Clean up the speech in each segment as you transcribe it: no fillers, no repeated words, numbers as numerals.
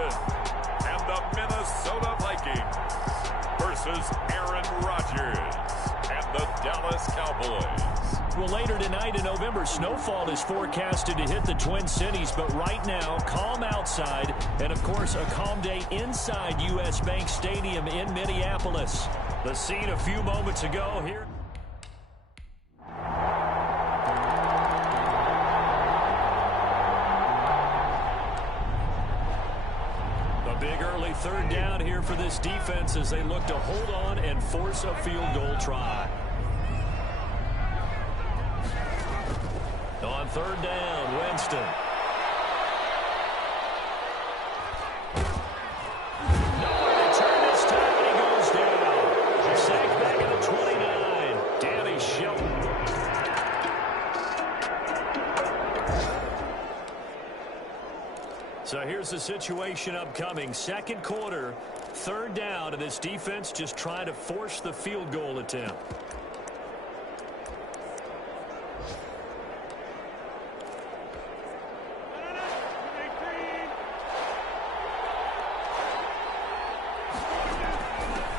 Winston and the Minnesota Vikings versus Aaron Rodgers and the Dallas Cowboys. Well, later tonight in November, snowfall is forecasted to hit the Twin Cities, but right now, calm outside, and of course, a calm day inside U.S. Bank Stadium in Minneapolis. The scene a few moments ago here. A big early third down here for this defense as they look to hold on and force a field goal try. On third down, Winston. Nowhere to turn this time, and he goes down. Sacked back at the 29. Danny Shelton. So here's the situation upcoming. Second quarter, third down, and this defense just trying to force the field goal attempt.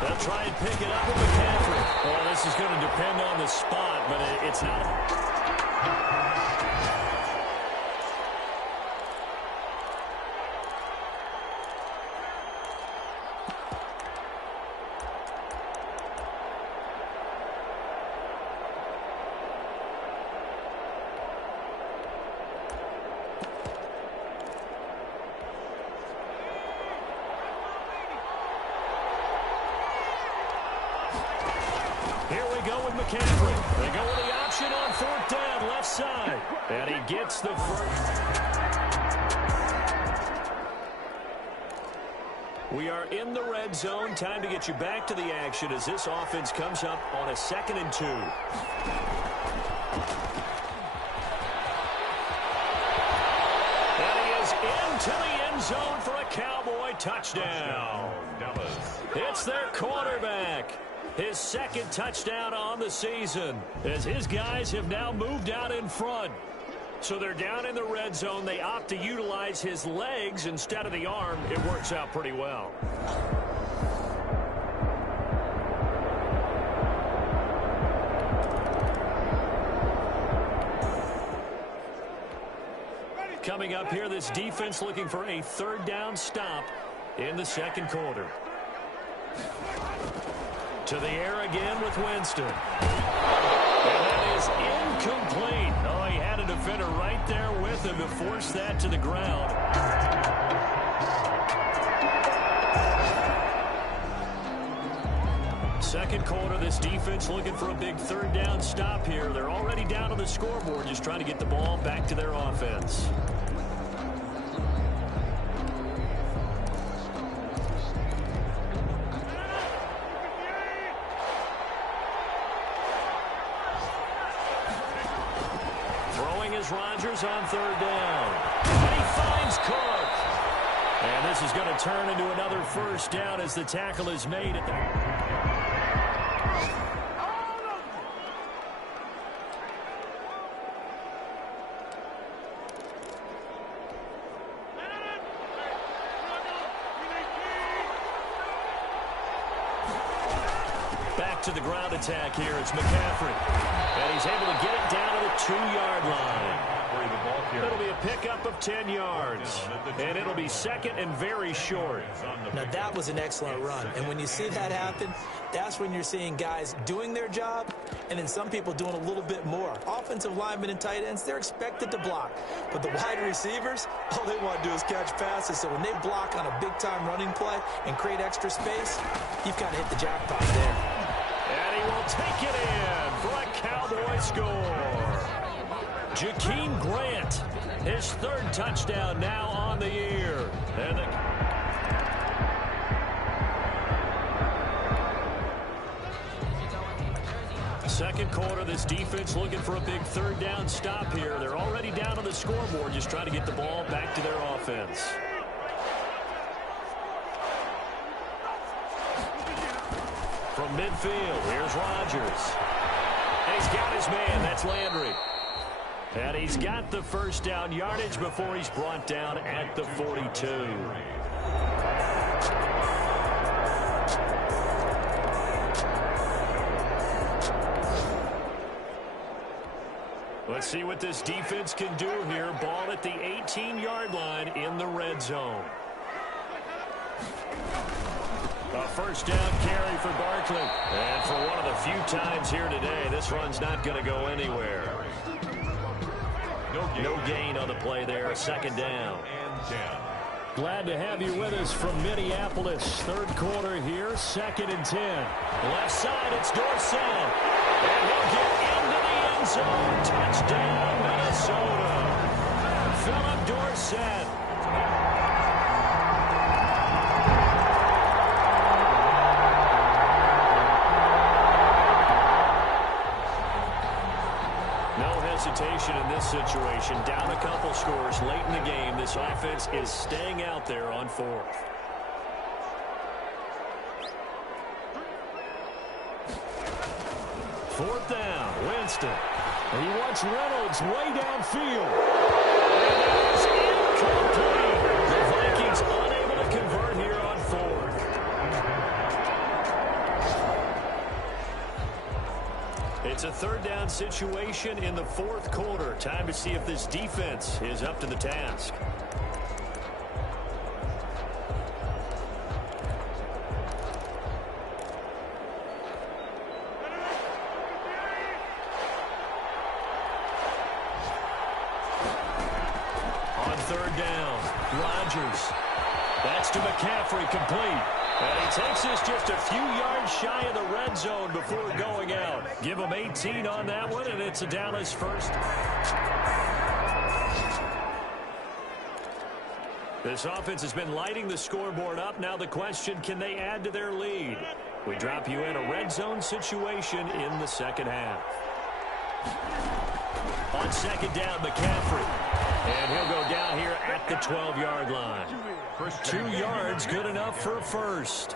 They'll try and pick it up with McCaffrey. Oh, this is going to depend on the spot, but it's not. Here we go with McCaffrey. They go with the option on fourth down, left side. And he gets the first. We are in the red zone. Time to get you back to the action as this offense comes up on a 2nd and 2. And he is into the end zone for a Cowboy touchdown. It's their quarterback. His second touchdown on the season as his guys have now moved out in front. So they're down in the red zone. They opt to utilize his legs instead of the arm. It works out pretty well. Coming up here, this defense looking for a third down stop in the second quarter. To the air again with Winston. And that is incomplete. Oh, he had a defender right there with him to force that to the ground. Second quarter, this defense looking for a big third down stop here. They're already down on the scoreboard, just trying to get the ball back to their offense. Rodgers on third down. And he finds Cook. And this is going to turn into another first down as the tackle is made at the... Back to the ground attack here. It's McCaffrey. And he's able to get it down to the 2-yard line. It'll be a pickup of 10 yards. And it'll be second and very short. Now, that was an excellent run. And when you see that happen, that's when you're seeing guys doing their job and then some people doing a little bit more. Offensive linemen and tight ends, they're expected to block. But the wide receivers, all they want to do is catch passes. So when they block on a big-time running play and create extra space, you've kind of hit the jackpot there. And he will take it in for a Cowboy score. Jakeem Grant, his third touchdown now on the year. And the second quarter, this defense looking for a big third down stop here. They're already down on the scoreboard, just trying to get the ball back to their offense. From midfield, here's Rodgers. And he's got his man, that's Landry. And he's got the first down yardage before he's brought down at the 42. Let's see what this defense can do here. Ball at the 18-yard line in the red zone. A first down carry for Barkley. And for one of the few times here today, this run's not going to go anywhere. No gain on the play there. Second down. Glad to have you with us from Minneapolis. Third quarter here, 2nd and 10. Left side, it's Dorsett. And he'll get into the end zone. Touchdown, Minnesota. Philip Dorsett. Hesitation in this situation. Down a couple scores late in the game. This offense is staying out there on 4th. Fourth down, Winston. He wants Reynolds way downfield. And that is incomplete. The Vikings unable to convert here on 4th. It's a third down situation in the 4th quarter. Time to see if this defense is up to the task. On third down, Rodgers. That's to McCaffrey, complete. And he takes this just a few yards shy of the red zone before going out. Give him 18 on that one, and it's a Dallas first. This offense has been lighting the scoreboard up. Now the question, can they add to their lead? We drop you in a red zone situation in the second half. On second down, McCaffrey. And he'll go down here at the 12-yard line. 2 yards, good enough for a first.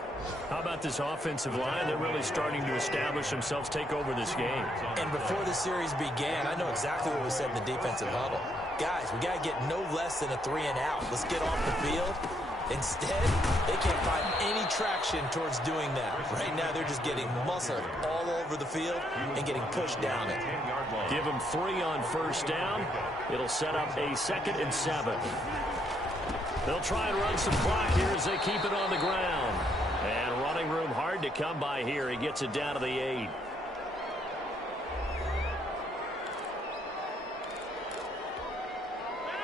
How about this offensive line? They're really starting to establish themselves, take over this game. And before the series began, I know exactly what was said in the defensive huddle. Guys, we got to get no less than a 3-and-out. Let's get off the field. Instead, they can't find any traction towards doing that. Right now, they're just getting muscled all over the field and getting pushed down it. Give them 3 on first down. It'll set up a 2nd and 7. They'll try and run some clock here as they keep it on the ground. And running room hard to come by here. He gets it down to the 8.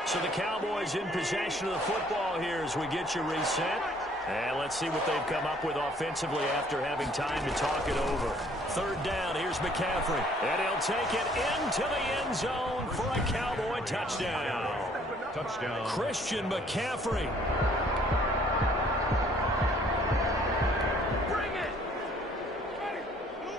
So the Cowboys in possession of the football here as we get you reset. And let's see what they've come up with offensively after having time to talk it over. Third down, here's McCaffrey. And he'll take it into the end zone for a Cowboy touchdown. Christian McCaffrey.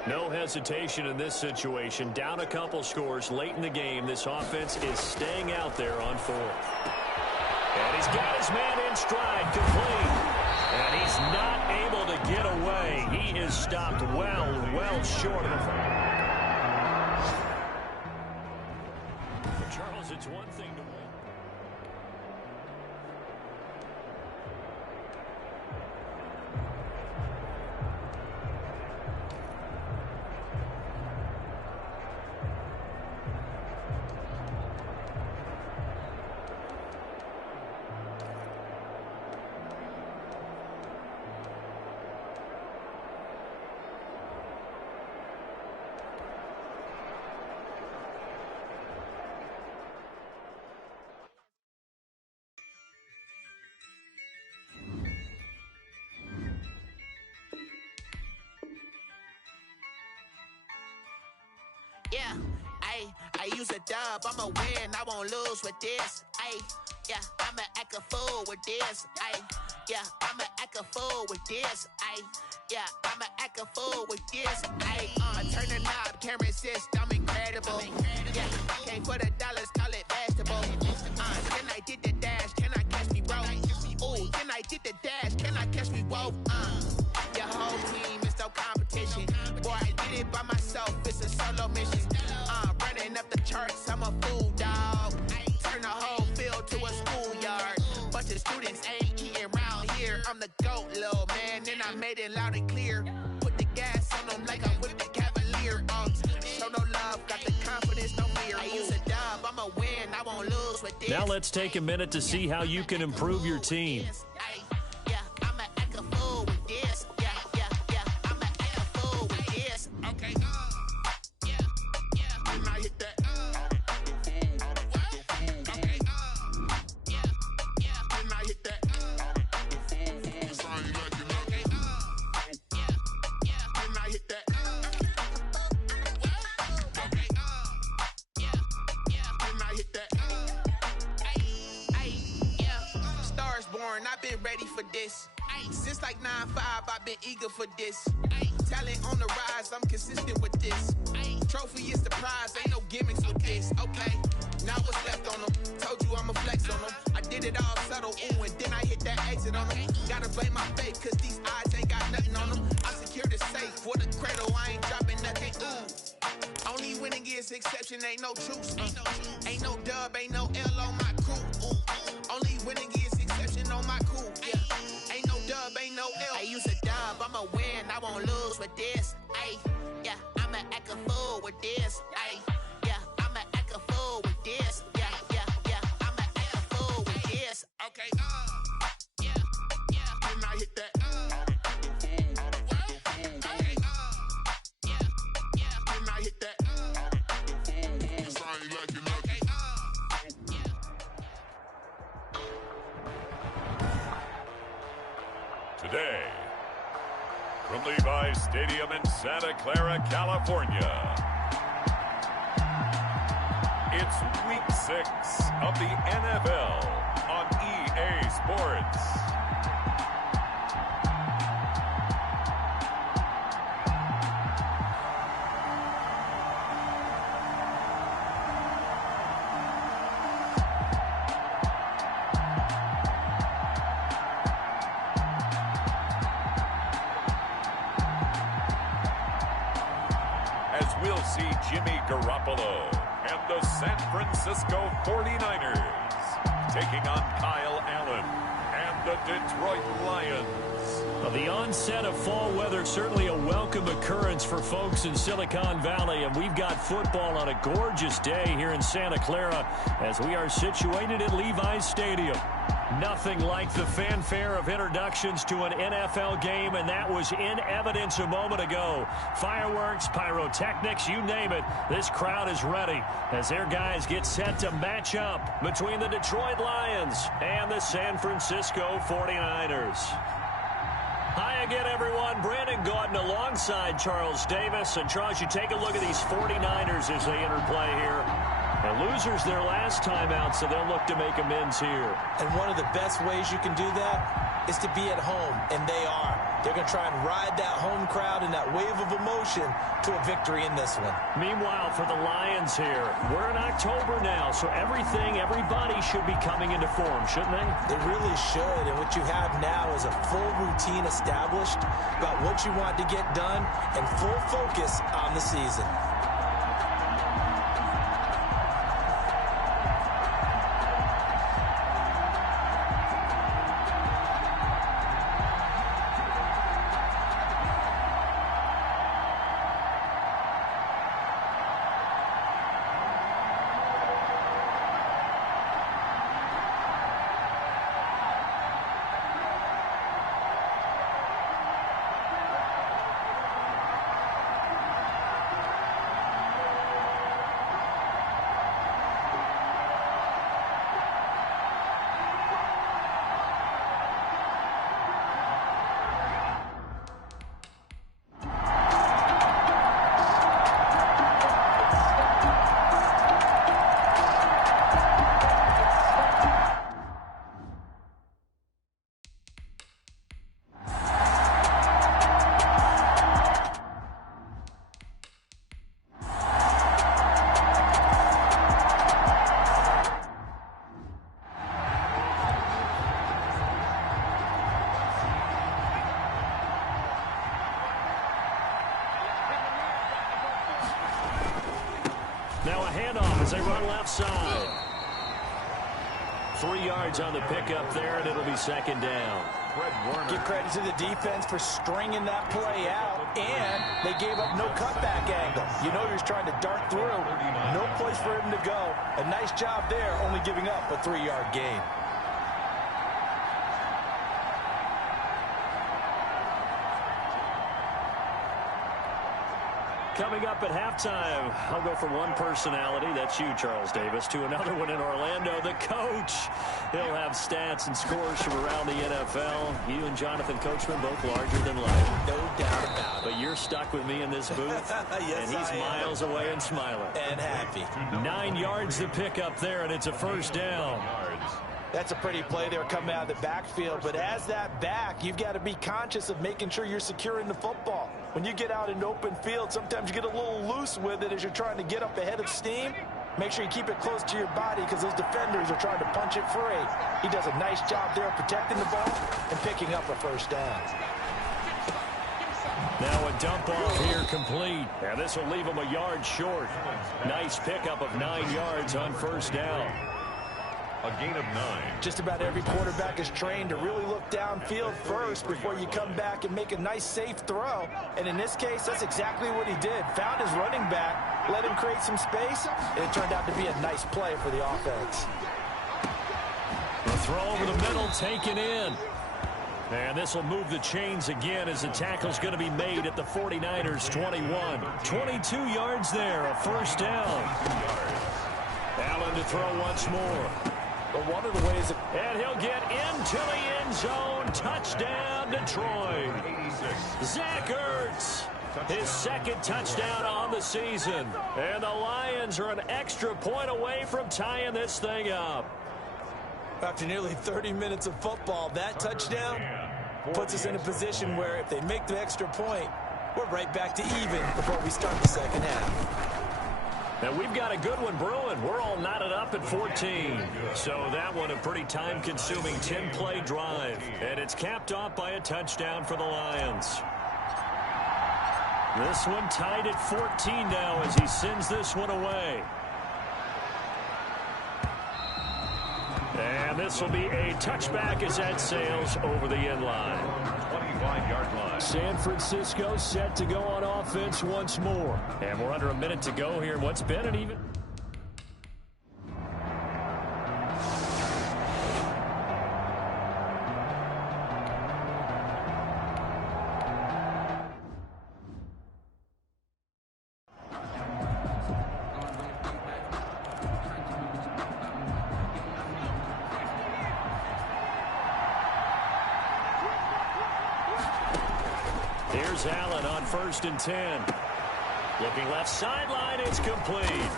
No hesitation in this situation. Down a couple scores late in the game. This offense is staying out there on 4th. And he's got his man in stride, complete. And he's not able to get away. He is stopped well short of the For Charles, it's one thing to win. Yeah, I use a dub, I'ma win, I won't lose with this. Yeah, I'ma act a fool with this. Yeah, I'ma act a fool with this. Yeah, I'ma act a fool with this. I turn the knob, can't resist, I'm incredible. Yeah, came for the dollars, call it vegetable. Then I did the dash, can I catch me, bro? Ooh, then I did the dash, can I catch me, whoa? Your whole team is no competition. Boy, I did it by myself, it's a solo mission. Running up the charts, I'm a fool, dog. Turn the whole field to a schoolyard. Bunch of students ain't eating round here. I'm the GOAT, little man, and I made it loud and clear. Put the gas on them like I'm with the Cavalier. Show no love, got the confidence, no fear. I use a dub. Now let's take a minute to see how you can improve your team. I've been ready for this. Since like 9-5, I've been eager for this. Talent on the rise, I'm consistent with this. Trophy is the prize, ain't no gimmicks with this. Okay, now what's left on them? Told you I'ma flex on them. I did it all subtle, ooh, and then I hit that exit on them. Gotta blame my faith, cause these eyes ain't got nothing on them. I secured the safe for the cradle, I ain't dropping nothing, ooh. Only winning is exception, ain't no truce. Ain't no dub, ain't no L on my crew, ooh. Only winning is exception on my cool, yeah. Ain't no dub, ain't no L. I use a dub, I'ma win, I won't lose with this. Ay, yeah, I'ma act a fool with this. Ay, yeah, I'ma act a fool with this. Yeah, yeah, yeah, I'ma act a fool with this. Okay, yeah, yeah, when I hit that. Okay, yeah, yeah, when I hit that. Today, from Levi's Stadium in Santa Clara, California, it's Week 6 of the NFL on EA Sports. We'll see Jimmy Garoppolo and the San Francisco 49ers taking on Kyle Allen and the Detroit Lions. Well, the onset of fall weather, certainly a welcome occurrence for folks in Silicon Valley, and we've got football on a gorgeous day here in Santa Clara as we are situated at Levi's Stadium. Nothing like the fanfare of introductions to an NFL game, and that was in evidence a moment ago. Fireworks, pyrotechnics, you name it. This crowd is ready as their guys get set to match up between the Detroit Lions and the San Francisco 49ers. Hi again, everyone. Brandon Gaudin alongside Charles Davis. And, Charles, you take a look at these 49ers as they enter play here. And losers their last time out, so they'll look to make amends here. And one of the best ways you can do that is to be at home, and they are. They're going to try and ride that home crowd and that wave of emotion to a victory in this one. Meanwhile, for the Lions here, we're in October now, so everybody should be coming into form, shouldn't they? They really should, and what you have now is a full routine established about what you want to get done and full focus on the season. Now a handoff as they run left side. 3 yards on the pickup there, and it'll be second down. Give credit to the defense for stringing that play out, and they gave up no cutback angle. You know you're trying to dart through. No place for him to go. A nice job there, only giving up a 3-yard gain. Coming up at halftime, I'll go from one personality, that's you, Charles Davis, to another one in Orlando, the coach. He'll have stats and scores from around the NFL. You and Jonathan Coachman, both larger than life. No doubt about it. But you're stuck with me in this booth, yes, and he's miles away and smiling. And happy. 9 yards to pick up there, and it's a first down. That's a pretty play there coming out of the backfield. But as that back, you've got to be conscious of making sure you're securing the football. When you get out in open field, sometimes you get a little loose with it as you're trying to get up ahead of steam. Make sure you keep it close to your body because those defenders are trying to punch it free. He does a nice job there protecting the ball and picking up a first down. Now a dump off here complete. And this will leave him a yard short. Nice pickup of 9 yards on first down. A gain of 9. Just about every quarterback is trained to really look downfield first before you come back and make a nice, safe throw. And in this case, that's exactly what he did. Found his running back, let him create some space, and it turned out to be a nice play for the offense. The throw over the middle, taken in. And this will move the chains again as the tackle's going to be made at the 49ers 21. 22 yards there, a first down. Allen to throw once more. But one of the ways that... And he'll get into the end zone. Touchdown, Detroit. Zach Ertz, his second touchdown on the season. And the Lions are an extra point away from tying this thing up. After nearly 30 minutes of football, that touchdown puts us in a position where if they make the extra point, we're right back to even before we start the second half. And we've got a good one brewing. We're all knotted up at 14. So that one a pretty time-consuming 10-play drive. And it's capped off by a touchdown for the Lions. This one tied at 14 now as he sends this one away. And this will be a touchback as that sails over the end line. 25-yard line. San Francisco set to go on offense once more. And we're under a minute to go here. What's been an even... Here's Allen on 1st and 10. Looking left sideline, it's complete.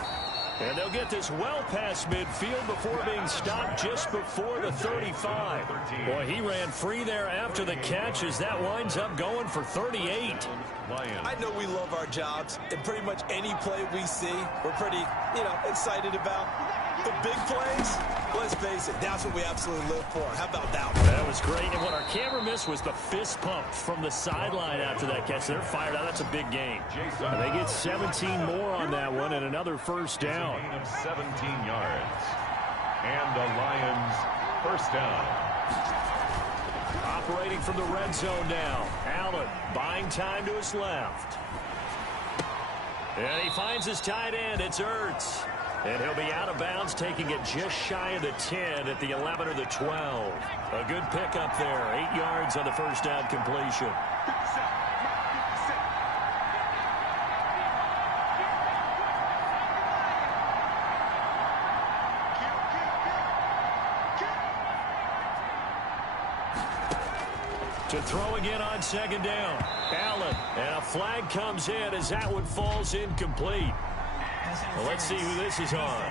And they'll get this well past midfield before being stopped just before the 35. Boy, he ran free there after the catch as that winds up going for 38. I know we love our jobs, and pretty much any play we see, we're pretty, excited about. The big plays, let's face it, that's what we absolutely live for. How about that one? That was great, and what our camera missed was the fist pump from the sideline after that catch. They're fired out. That's a big gain. And they get 17 more on that one and another first down. Gain of 17 yards. And the Lions first down. Operating from the red zone now. Allen buying time to his left. And he finds his tight end. It's Ertz. And he'll be out of bounds, taking it just shy of the 10 at the 11 or the 12. A good pickup there. 8 yards on the first down completion. To throw again on second down. Allen. And a flag comes in as that one falls incomplete. Well, let's see who this is on.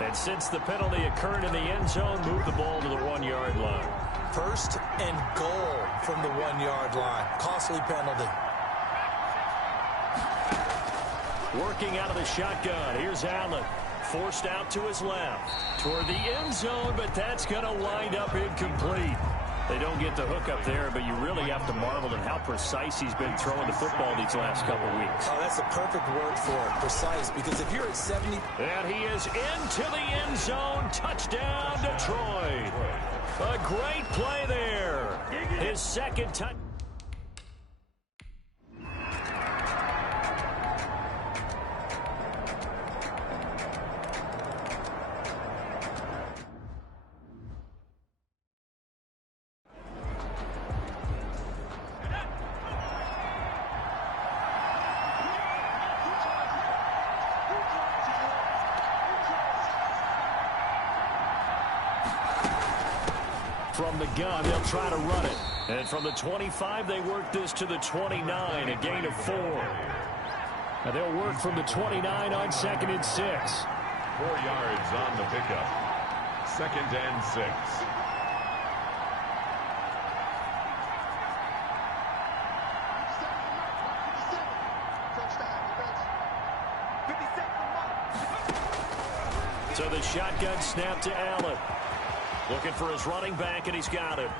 And since the penalty occurred in the end zone, move the ball to the 1-yard line. 1st and goal from the 1-yard line. Costly penalty. Working out of the shotgun. Here's Allen. Forced out to his left. Toward the end zone, but that's going to wind up incomplete. They don't get the hook up there, but you really have to marvel at how precise he's been throwing the football these last couple weeks. Oh, that's a perfect word for it, precise, because if you're at 70... And he is into the end zone. Touchdown, Detroit. A great play there. His second touch. From the gun, they'll try to run it. And from the 25, they work this to the 29, a gain of 4. And they'll work from the 29 on 2nd and 6. 4 yards on the pickup. 2nd and 6. So the shotgun snap to Allen. Looking for his running back, and he's got him.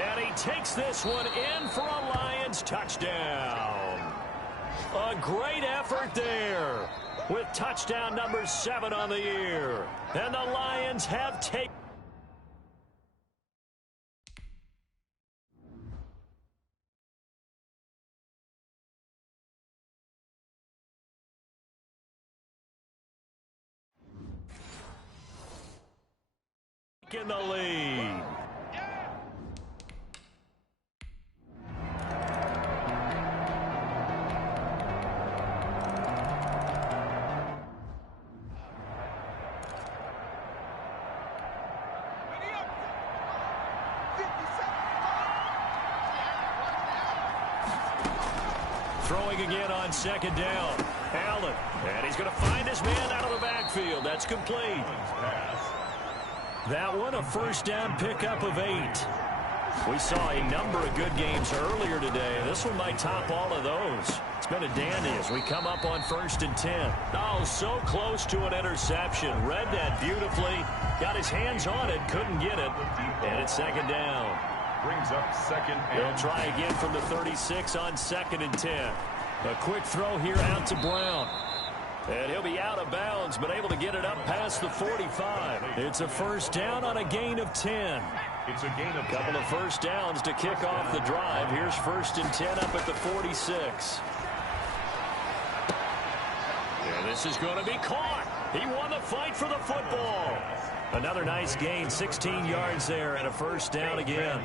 And he takes this one in for a Lions touchdown. A great effort there with touchdown number 7 on the year. And the Lions have taken. In the lead. Throwing again on 2nd down. Allen, and he's going to find his man out of the backfield. That's complete. That one, a first down pickup of 8. We saw a number of good games earlier today. This one might top all of those. It's been a dandy as we come up on 1st and 10. Oh, so close to an interception. Read that beautifully. Got his hands on it, couldn't get it. And it's 2nd down. Brings up 2nd and They'll try again from the 36 on 2nd and 10. A quick throw here out to Brown. And he'll be out of bounds, but able to get it up past the 45. It's a first down on a gain of 10. It's a gain of 10. Couple of first downs to kick off the drive. Here's 1st and 10 up at the 46. And this is going to be caught. He won the fight for the football. Another nice gain, 16 yards there, and a first down again.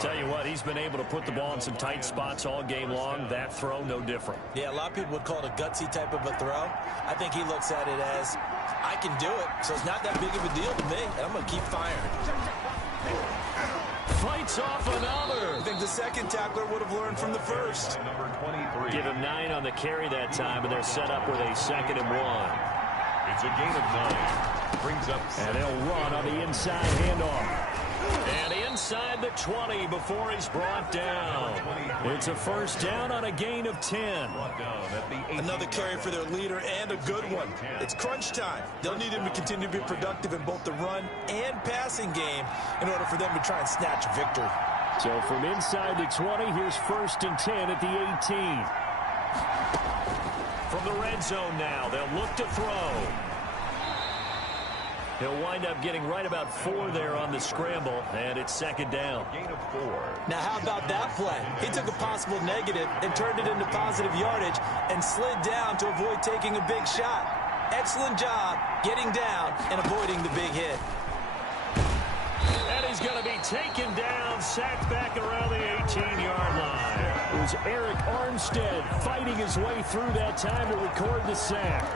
Tell you what, he's been able to put the ball in some tight spots all game long. That throw, no different. Yeah, a lot of people would call it a gutsy type of a throw. I think he looks at it as, I can do it, so it's not that big of a deal to me, and I'm going to keep firing. Fights off another. I think the second tackler would have learned from the first. Number 23. Give him 9 on the carry that time, and they're set up with a 2nd and 1. It's a gain of 9. Brings up, and they'll run on the inside handoff. And inside the 20 before he's brought down. It's a first down on a gain of 10. Another carry for their leader and a good one. It's crunch time. They'll need him to continue to be productive in both the run and passing game in order for them to try and snatch victory. So from inside the 20, here's 1st and 10 at the 18. From the red zone now, they'll look to throw. He'll wind up getting right about 4 there on the scramble, and it's 2nd down. Gain of 4. Now, how about that play? He took a possible negative and turned it into positive yardage and slid down to avoid taking a big shot. Excellent job getting down and avoiding the big hit. And he's going to be taken down, sacked back around the 18-yard line. It was Eric Armstead fighting his way through that time to record the sack.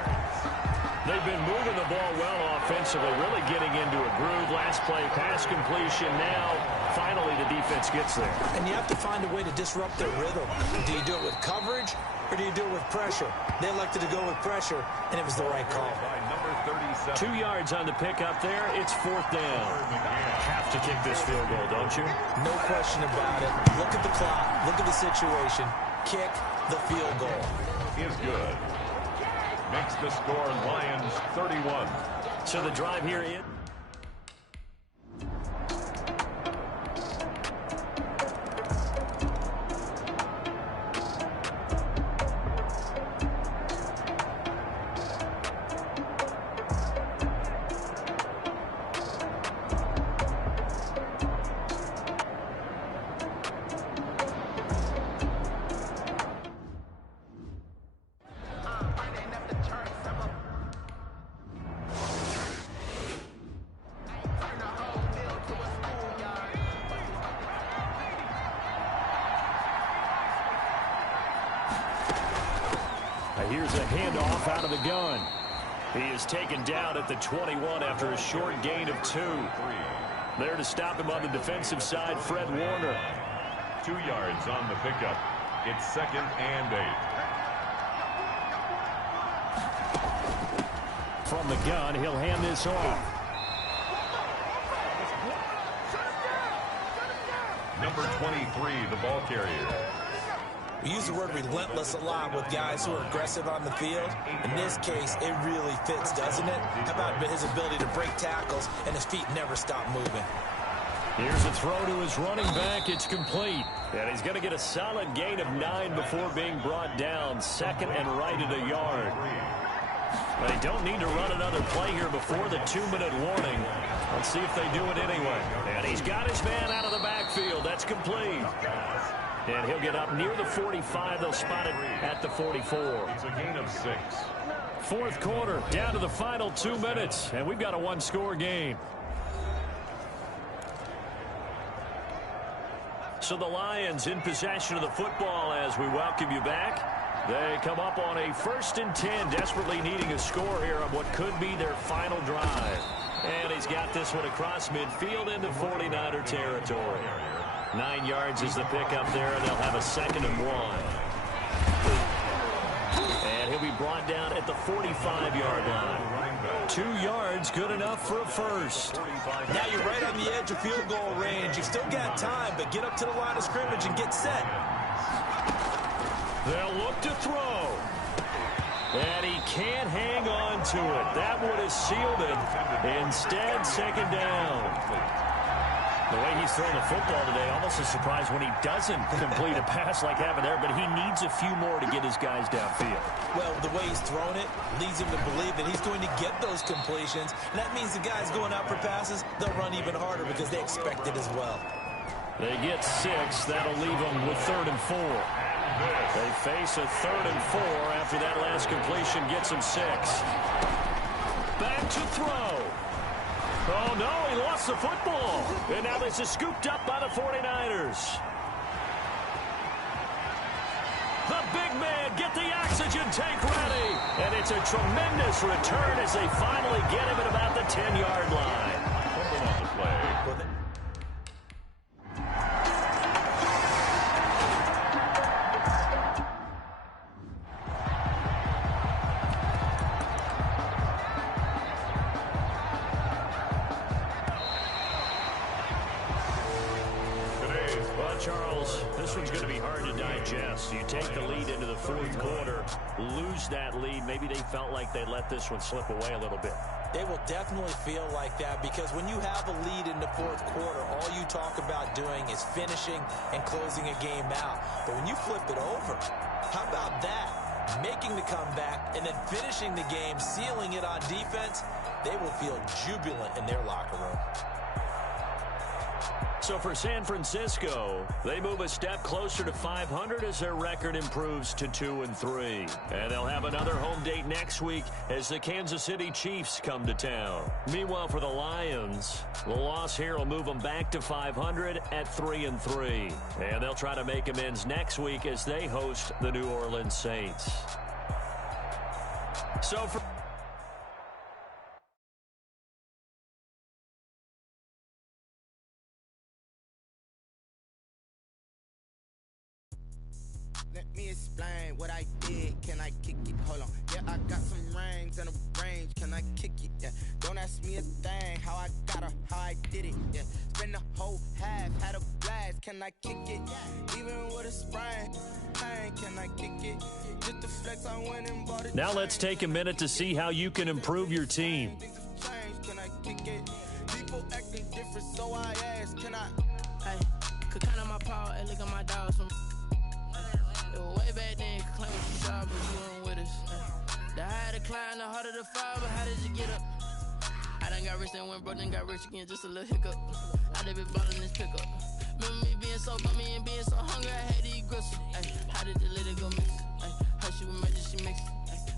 They've been moving the ball well offensively, really getting into a groove. Last play, pass completion. Now, finally, the defense gets there. And you have to find a way to disrupt their rhythm. Do you do it with coverage, or do you do it with pressure? They elected to go with pressure, and it was the right call. By number 37. 2 yards on the pickup there. It's 4th down. Have to kick this field goal, don't you? No question about it. Look at the clock. Look at the situation. Kick the field goal. Is good. Makes the score Lions 31. So the drive here in. a handoff out of the gun. He is taken down at the 21 after a short gain of 2. There to stop him on the defensive side, Fred Warner. 2 yards on the pickup. It's 2nd and 8. From the gun, he'll hand this off. Number 23, the ball carrier. We use the word relentless a lot with guys who are aggressive on the field. In this case, it really fits, doesn't it? How about his ability to break tackles and his feet never stop moving? Here's a throw to his running back. It's complete. And he's going to get a solid gain of 9 before being brought down. 2nd and right at a yard. They don't need to run another play here before the 2-minute warning. Let's see if they do it anyway. And he's got his man out of the backfield. That's complete. And he'll get up near the 45. They'll spot it at the 44. It's a gain of 6. 4th quarter, down to the final 2 minutes. And we've got a 1-score game. So the Lions in possession of the football as we welcome you back. They come up on a 1st and 10, desperately needing a score here on what could be their final drive. And he's got this one across midfield into 49er territory. 9 yards is the pickup there, and they'll have a 2nd and 1. And he'll be brought down at the 45-yard line. 2 yards, good enough for a first. Now you're right on the edge of field goal range. You've still got time, but get up to the line of scrimmage and get set. They'll look to throw. And he can't hang on to it. That would have sealed it. Instead, 2nd down. The way he's throwing the football today, almost a surprise when he doesn't complete a pass like happened there, but he needs a few more to get his guys downfield. Well, the way he's thrown it leads him to believe that he's going to get those completions. And that means the guys going out for passes, they'll run even harder because they expect it as well. They get 6. That'll leave them with 3rd and 4. They face a 3rd and 4 after that last completion gets them 6. Back to throw. Oh, no, he lost the football. And now this is scooped up by the 49ers. The big man, get the oxygen tank ready. And it's a tremendous return as they finally get him at about the 10-yard line. Fumble on the play. Charles, this one's going to be hard to digest. You take the lead into the 4th quarter, lose that lead. Maybe they felt like they let this one slip away a little bit. They will definitely feel like that because when you have a lead in the 4th quarter, all you talk about doing is finishing and closing a game out. But when you flip it over, how about that? Making the comeback and then finishing the game, sealing it on defense, they will feel jubilant in their locker room. So for San Francisco, they move a step closer to 500 as their record improves to 2-3. And they'll have another home date next week as the Kansas City Chiefs come to town. Meanwhile, for the Lions, the loss here will move them back to 500 at 3-3. And they'll try to make amends next week as they host the New Orleans Saints. So for Let me explain what I did. Can I kick it? Hold on. Yeah, I got some rings and a range. Can I kick it? Yeah. Don't ask me a thing. How I got her, how I did it. Yeah. Spend the whole half, had a blast. Can I kick it? Even with a sprain. Can I kick it? Just the flex I went and bought it. Now let's take a minute to see how you can improve your team. Can I kick it? People acting different, so I ask, can I? Hey, could count on my power and look at my dogs from. Way back then, claim what you saw, but you weren't with us. The higher the climb, the harder the fall, but how did you get up? I done got rich and went broke, then got rich again, just a little hiccup. I done been ballin' this pickup. Remember me being so bummy and being so hungry, I had to eat gristle. How did the lady go mix? Her she was magic, she mixed.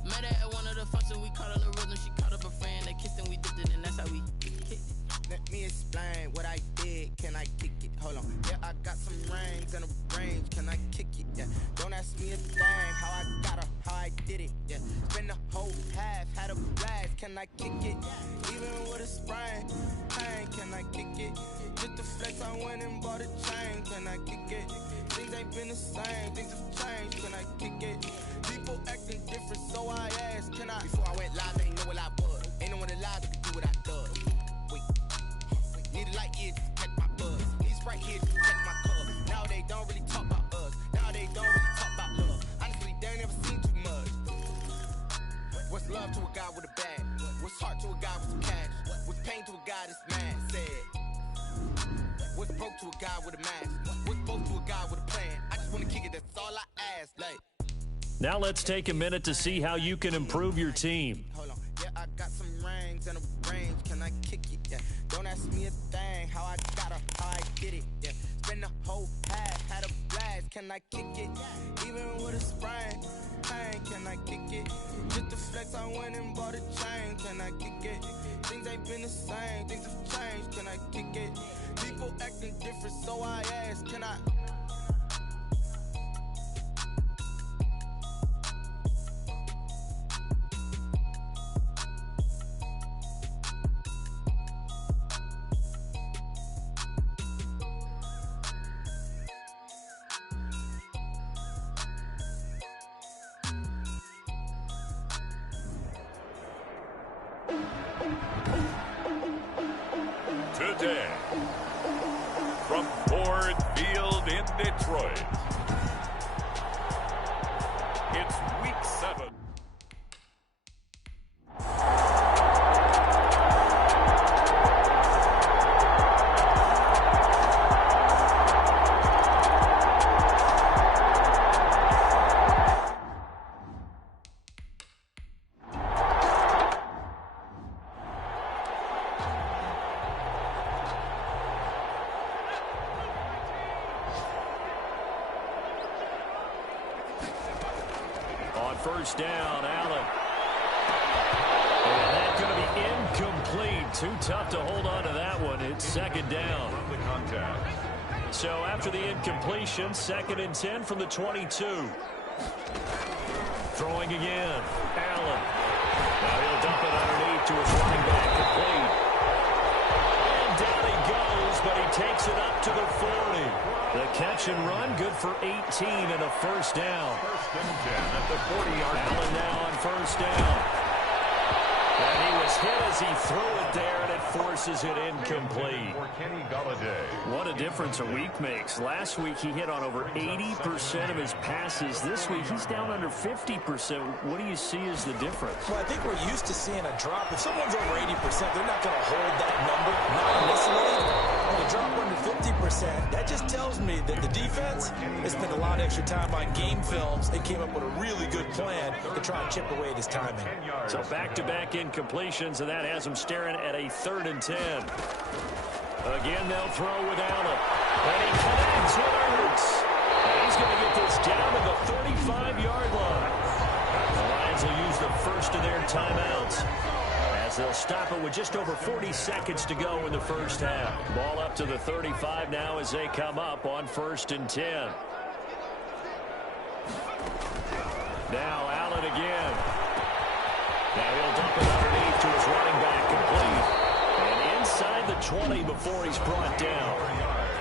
Met her at one of the functions, we caught her the rhythm, she caught up a friend, they kissed and we dipped it, and that's how we kicked it. Let me explain what I did. Can I kick it? hold on. Yeah, I got some rings and a range. Can I kick it? Yeah. Don't ask me a thing. How I got her, how I did it. Yeah. Spend the whole half, had a blast. Can I kick it? Even with a sprain, pain. Can I kick it? Just the flex, I went and bought a chain. Can I kick it? Things ain't been the same. Things have changed. Can I kick it? People acting different, so I asked. Can I? Before I went live, ain't know what I was. Ain't no one alive that could do what I does. Wait. Need a light here to check my buzz. Need Sprite here to check my cup. Now they don't really talk about us. Now they don't really talk about love. Honestly, they ain't never seen too much. What's love to a guy with a bag? What's heart to a guy with some cash? What's pain to a guy that's mad? Said. What's broke to a guy with a mask? What's broke to a guy with a plan? I just wanna kick it, that's all I ask. Like. Now let's take a minute to see how you can improve your team. Hold on. Yeah, I got some rings and a range. Can I kick it? Yeah. Don't ask me a thing. How I got her, how I did it. Yeah. Spend the whole half, had a blast. Can I kick it? Even with a sprain, pain. Can I kick it? Just the flex, I went and bought a chain. Can I kick it? Things ain't been the same. Things have changed. Can I kick it? People acting different, so I ask. Can I? Today, from Ford Field in Detroit, it's Week 7. First down, Allen. And that's going to be incomplete. Too tough to hold on to that one. It's second down. From the contact. So after the incompletion, 2nd and 10 from the 22. Throwing again. Allen. Now he'll dump it underneath to his running back, complete. And down he goes, but he takes it up to the 40. The catch and run, good for 18 and a first down. 1st and 10 at the 40-yard line. Allen now on first down. And he was hit as he threw it there, and it forces it incomplete. For Kenny Golladay. What a difference a week makes. Last week he hit on over 80% of his passes. This week he's down under 50%. What do you see as the difference? Well, I think we're used to seeing a drop. If someone's over 80%, they're not going to hold that number, not in this league. When you drop under 50%, that just tells me that the defense has spent a lot of extra time on game films and came up with a really good plan to try and chip away at his timing. So back-to-back incompletions, and that has him staring at a 3rd and 10. Again, they'll throw with Allen. And he connects. It hurts. And he's going to get this down to the 35-yard line. The Lions will use the first of their timeouts, as they'll stop it with just over 40 seconds to go in the first half. Ball up to the 35 now as they come up on 1st and 10. Now Allen again. Now he'll dump it underneath to his running back, complete. And inside the 20 before he's brought down.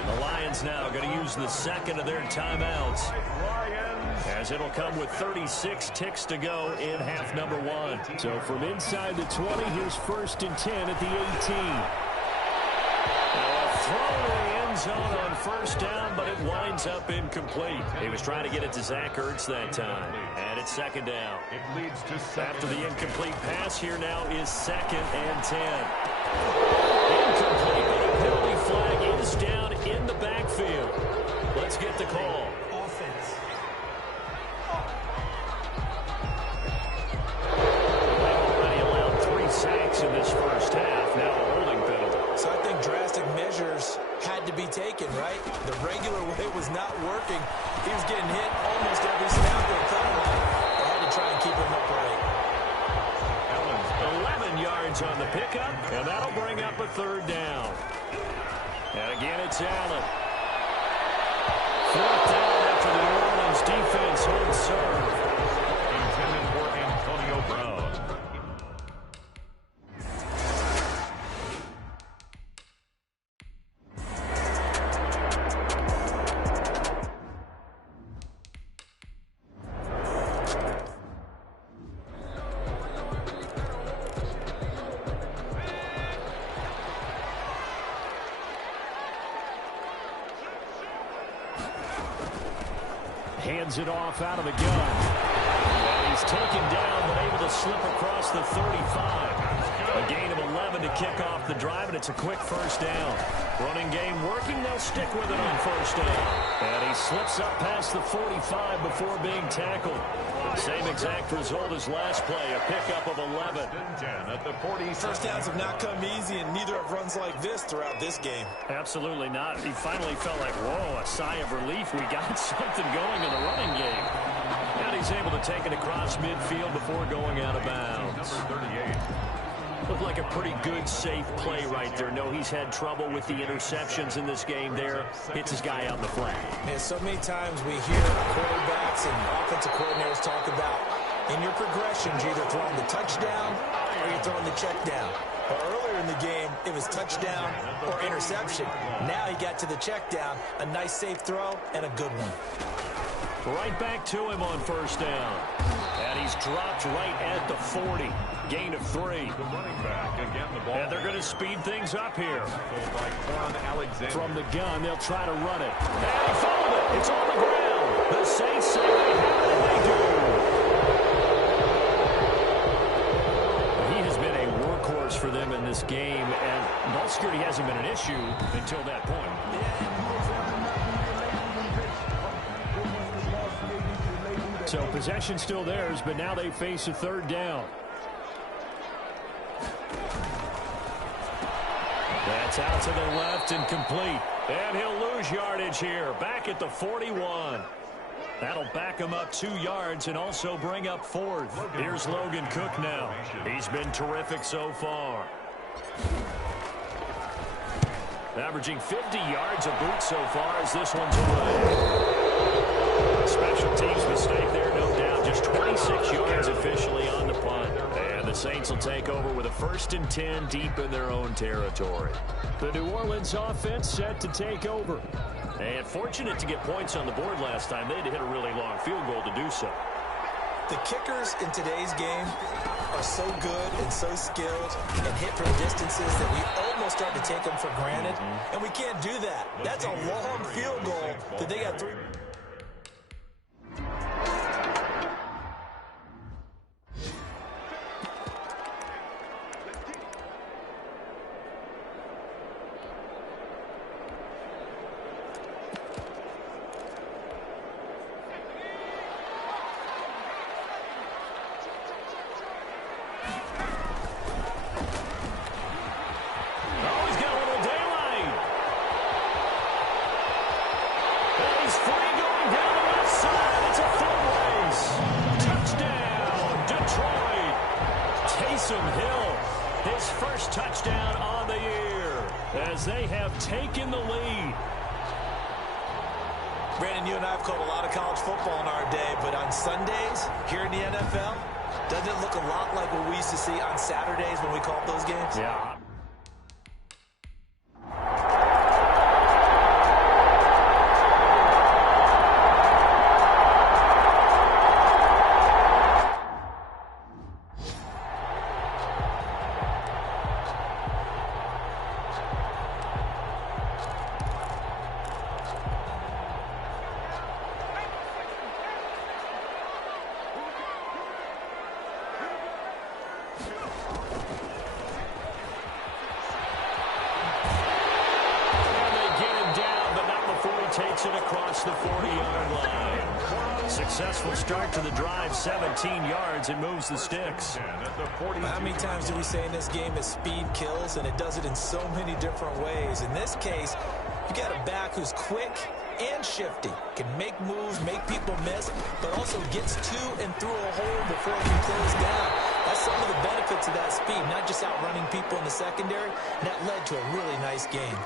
The Lions now going to use the 2nd of their timeouts, as it'll come with 36 ticks to go in half number 1. So from inside the 20, here's 1st and 10 at the 18. Now a throw to the end zone on first down, but it winds up incomplete. He was trying to get it to Zach Ertz that time. And it's 2nd down. It leads to After the incomplete pass, here now is 2nd and 10. Incomplete, but a penalty flag is down in the backfield. Let's get the call. Offense. They've already allowed 3 sacks in this first half. Now a holding penalty. So I think drastic measures had to be taken, right? The regular way was not working. He was getting hit almost every snap they felt like. They had to try and keep him upright. 11 yards on the pickup, and that'll bring up a 3rd down. And again, it's Allen. fourth down after the New Orleans defense holds serve. Intended for Antonio Brown. Hands it off out of the gun. And he's taken down, but able to slip across the 35. A gain of 11 to kick off the drive, and it's a quick first down. Running game working. They'll stick with it on first down. And he slips up past the 45 before being tackled. Same exact result as last play, a pickup of 11. 10 at the 40. First downs have not come easy, and neither have runs like this throughout this game. Absolutely not. He finally felt like, whoa, a sigh of relief. We got something going in the running game. And he's able to take it across midfield before going out of bounds. Number 38. Looked like a pretty good, safe play right there. No, he's had trouble with the interceptions in this game there. Hits his guy on the flat. And so many times we hear quarterbacks and offensive coordinators talk about in your progressions, you're either throwing the touchdown or you're throwing the check down. But earlier in the game, it was touchdown or interception. Now he got to the check down, a nice safe throw, and a good one. Right back to him on first down. And he's dropped right at the 40. Gain of 3. The running back again. The ball. And they're going to speed things up here. By Quan Alexander. From the gun, they'll try to run it. And he fouled it. It's on the ground. The Saints say they have it, and they do. He has been a workhorse for them in this game, and ball security hasn't been an issue until that point. So possession still theirs, but now they face a third down. That's out to the left and complete. And he'll lose yardage here. Back at the 41. That'll back him up 2 yards and also bring up 4th. Here's Logan Cook now. He's been terrific so far. Averaging 50 yards a boot so far as this one's away. Special teams mistake there, no doubt. Just 26 yards officially on the punt. And the Saints will take over with a 1st and 10 deep in their own territory. The New Orleans offense set to take over. And fortunate to get points on the board last time. They had to hit a really long field goal to do so. The kickers in today's game are so good and so skilled and hit from distances that we almost start to take them for granted. And we can't do that. That's a long field goal that they got 3. Touchdown on the year as they have taken the lead. Brandon, you and I have called a lot of college football in our day, but on Sundays here in the NFL, doesn't it look a lot like what we used to see on Saturdays when we called those games? Yeah. Takes it across the 40-yard line. Successful start to the drive, 17 yards, and moves the sticks. How many times do we say in this game that speed kills, and it does it in so many different ways? In this case, you got a back who's quick and shifty, can make moves, make people miss, but also gets to and through a hole before he can close down. That's some of the benefits of that speed, not just outrunning people in the secondary, and that led to a really nice game.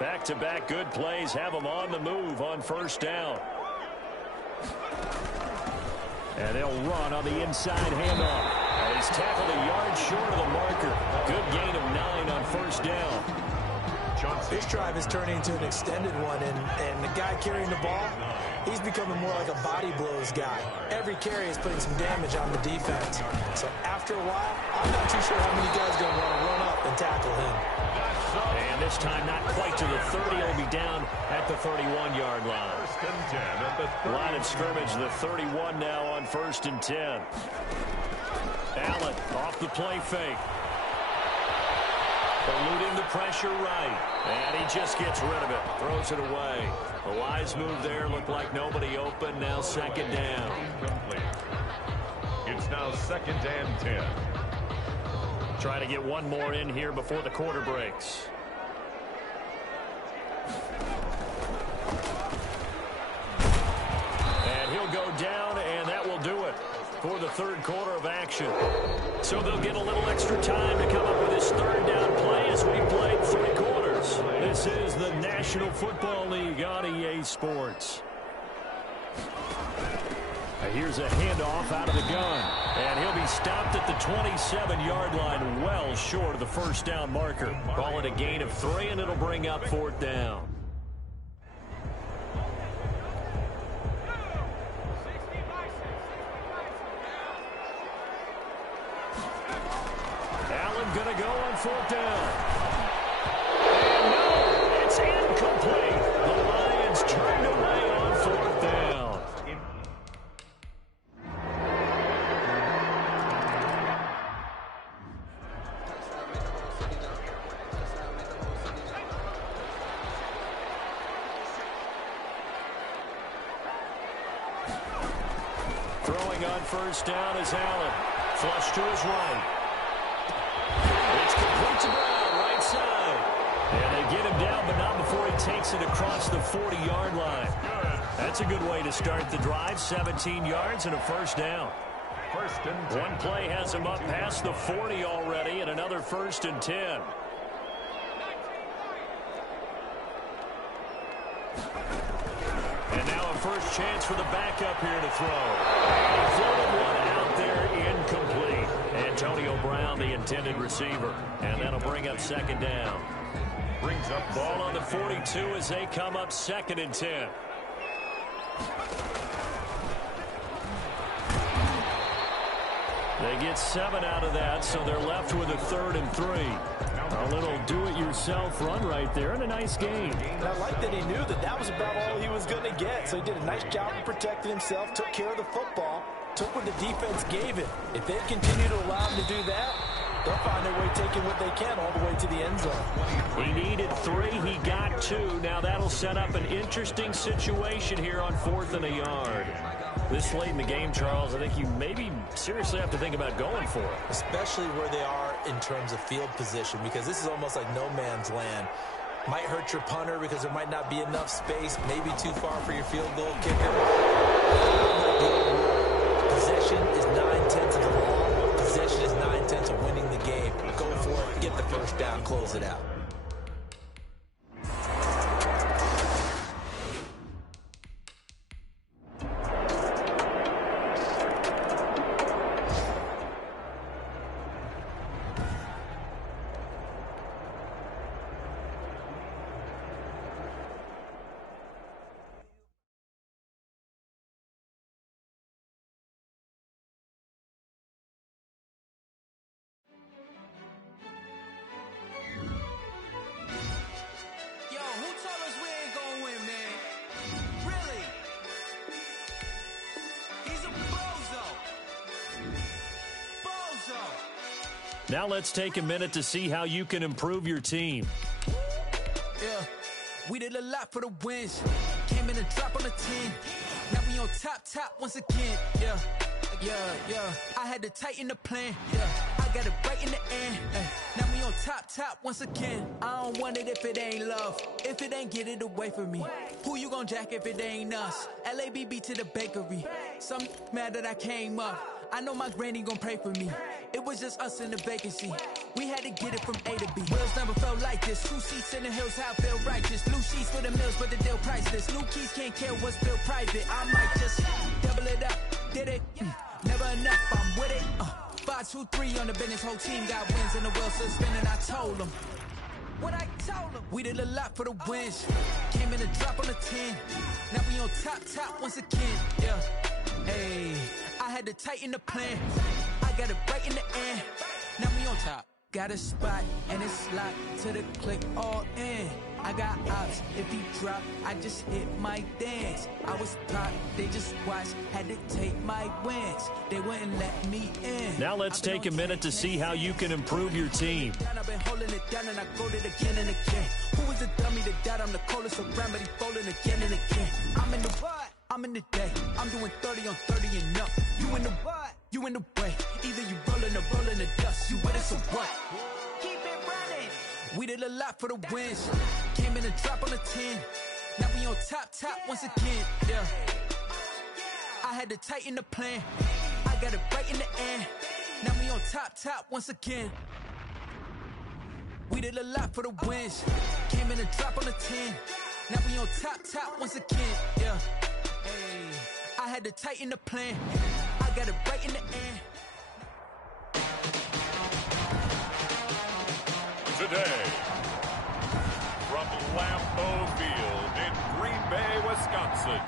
Back-to-back good plays have them on the move on first down. And they'll run on the inside handoff. And he's tackled a yard short of the marker. Good gain of 9 on first down. This drive is turning into an extended one, and the guy carrying the ball, he's becoming more like a body blows guy. Every carry is putting some damage on the defense. So after a while, I'm not too sure how many guys are going to want to run up and tackle him. And this time not quite to the 30. He'll be down at the 31-yard line. Line of scrimmage, the 31 now on 1st and 10. Allen off the play fake. Eluding the pressure right. And he just gets rid of it. Throws it away. A wise move there. Looked like nobody open. Now 2nd down. It's now 2nd and 10. Trying to get one more in here before the quarter breaks. And he'll go down, and that will do it for the 3rd quarter of action. So they'll get a little extra time to come up with his 3rd down play as we played 3 quarters. This is the National Football League on EA Sports. Here's a handoff out of the gun. And he'll be stopped at the 27-yard line, well short of the 1st down marker. Call it a gain of 3, and it'll bring up 4th down. Allen going to go on 4th down. And no, it's incomplete. The Lions turned away on 4th down. Throwing on 1st down is Allen. Flush to his right. It's complete to Brown, right side. And they get him down, but not before he takes it across the 40-yard line. That's a good way to start the drive. 17 yards and a 1st down. One play has him up past the 40 already, and another 1st and 10. And now a first chance for the backup here to throw. He floated one out there, incomplete. Antonio Brown, the intended receiver. And that'll bring up 2nd down. Brings up ball on the 42 as they come up 2nd and 10. They get 7 out of that, so they're left with a 3rd and 3. A little do-it-yourself run right there, and a nice game. And I like that he knew that that was about all he was going to get. So he did a nice job of protecting himself, took care of the football, took what the defense gave him. If they continue to allow him to do that, they'll find their way taking what they can all the way to the end zone. He needed 3. He got 2. Now that'll set up an interesting situation here on 4th and a yard. This late in the game, Charles, I think you maybe seriously have to think about going for it. Especially where they are in terms of field position, because this is almost like no man's land. Might hurt your punter because there might not be enough space, maybe too far for your field goal kicker. Possession is 9/10 of the law. Possession is 9/10 of winning the game. Go for it, get the 1st down, close it out. Now let's take a minute to see how you can improve your team. Yeah, we did a lot for the wins. Came in and dropped on the 10. Now we on top once again. Yeah. I had to tighten the plan. Yeah, I got it right in the end. Now we on top once again. I don't want it if it ain't love. If it ain't, get it away from me. Who you gon' jack if it ain't us? LABB to the bakery. Some mad that I came up. I know my granny gon' pray for me. It was just us in the vacancy. We had to get it from A to B. Wheels never felt like this. 2 seats in the hills, how I feel righteous. Blue sheets for the mills, but the deal priceless. New keys can't care what's still private. I might just double it up. Did it? Never enough, I'm with it. 5, 2, 3 on the business. Whole team got wins and the wheels still spinning. I told them what I told them. We did a lot for the wins. Came in a drop on the 10. Now we on top once again. Yeah. Hey, I had to tighten the plan. I got it right in the end. Now we on top. Got a spot and it's locked to the click all in. I got ops, if he drop, I just hit my dance. I was pop, they just watched, had to take my wins. They wouldn't let me in. Now let's take a minute to see how you can improve your team. I've been holding it down and I go it again and again. Who was the dummy that died? I'm the coldest around, but he falling again and again. I'm in the what? I'm in the day. I'm doing 30 on 30 and up. You in the what? You in the way. Either you rolling or rolling the dust. You with us or what? Keep it running. We did a lot for the wins. Came in a drop on the 10. Now we on top once again. Yeah. I had to tighten the plan. I got it right in the end. Now we on top once again. We did a lot for the wins. Came in a drop on the 10. Now we on top once again. Yeah. Hey, I had to tighten the plan. I got it right in the end. Today, from Lambeau Field in Green Bay, Wisconsin.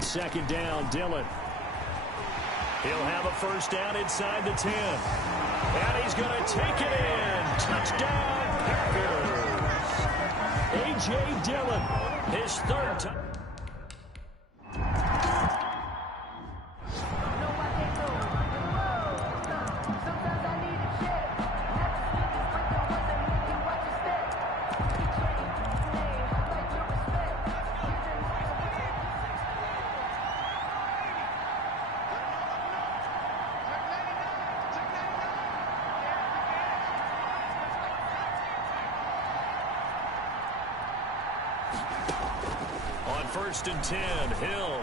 Second down, Dillon. He'll have a first down inside the 10. And he's going to take it in. Touchdown, Packers. A.J. Dillon, his third touchdown. First and 10, Hill.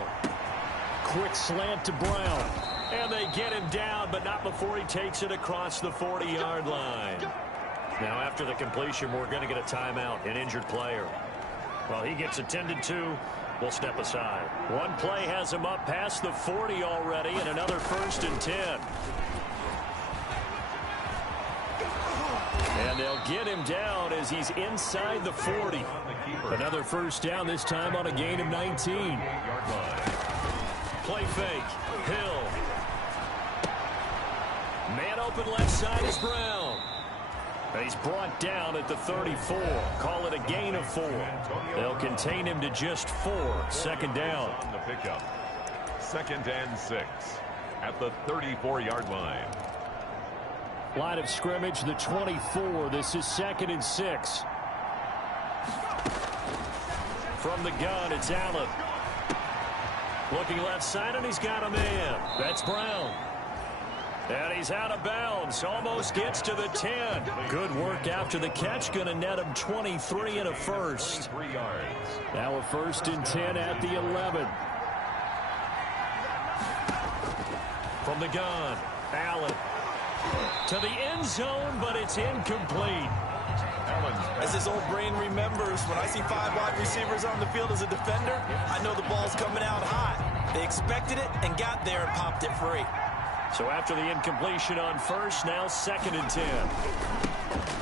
Quick slant to Brown. And they get him down, but not before he takes it across the 40-yard line. Now, after the completion, we're going to get a timeout, an injured player. While he gets attended to, we'll step aside. One play has him up past the 40 already, and another first and 10. And they'll get him down as he's inside the 40. Another first down, this time on a gain of 19. Play fake. Hill. Man open left side is Brown. He's brought down at the 34. Call it a gain of 4. They'll contain him to just 4. Second down. On the pickup. 2nd and 6 at the 34-yard line. Line of scrimmage, the 24. This is 2nd and 6. From the gun, it's Allen. Looking left side, and he's got a man. That's Brown. And he's out of bounds. Almost gets to the 10. Good work after the catch. Going to net him 23 and a first. 3 yards. Now a first and 10 at the 11. From the gun, Allen. To the end zone, but it's incomplete. As his old brain remembers, when I see 5 wide receivers on the field as a defender, I know the ball's coming out hot. They expected it and got there and popped it free. So after the incompletion on first, now 2nd and 10.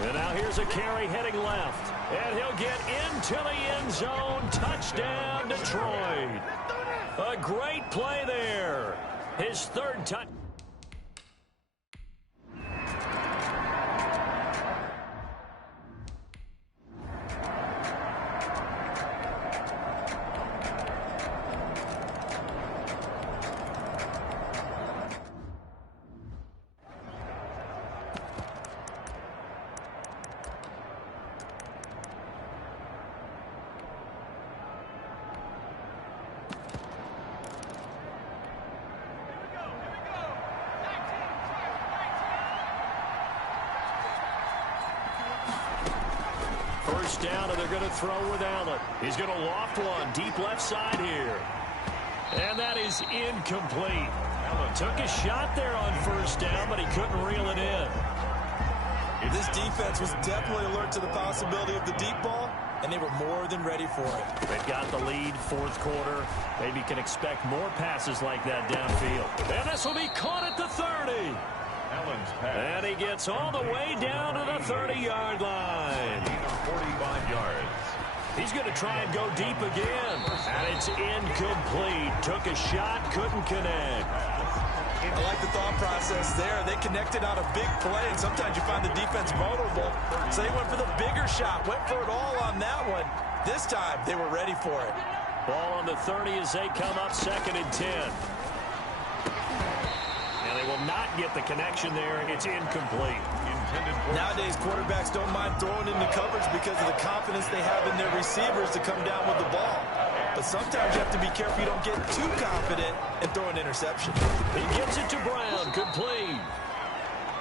And now here's a carry heading left. And he'll get into the end zone. Touchdown, Detroit. A great play there. His third touch. First down, and they're going to throw with Allen. He's going to loft one deep left side here. And that is incomplete. Allen took a shot there on first down, but he couldn't reel it in. This defense was definitely alert to the possibility of the deep ball, and they were more than ready for it. They've got the lead, fourth quarter. Maybe can expect more passes like that downfield. And this will be caught at the 30. And he gets all the way down to the 30-yard line. 45 yards. He's going to try and go deep again. And it's incomplete. Took a shot, couldn't connect. I like the thought process there. They connected on a big play, and sometimes you find the defense vulnerable. So they went for the bigger shot, went for it all on that one. This time, they were ready for it. Ball on the 30 as they come up 2nd and 10. And they will not get the connection there. It's incomplete. Nowadays, quarterbacks don't mind throwing into coverage because of the confidence they have in their receivers to come down with the ball. But sometimes you have to be careful you don't get too confident and throw an interception. He gives it to Brown, complete.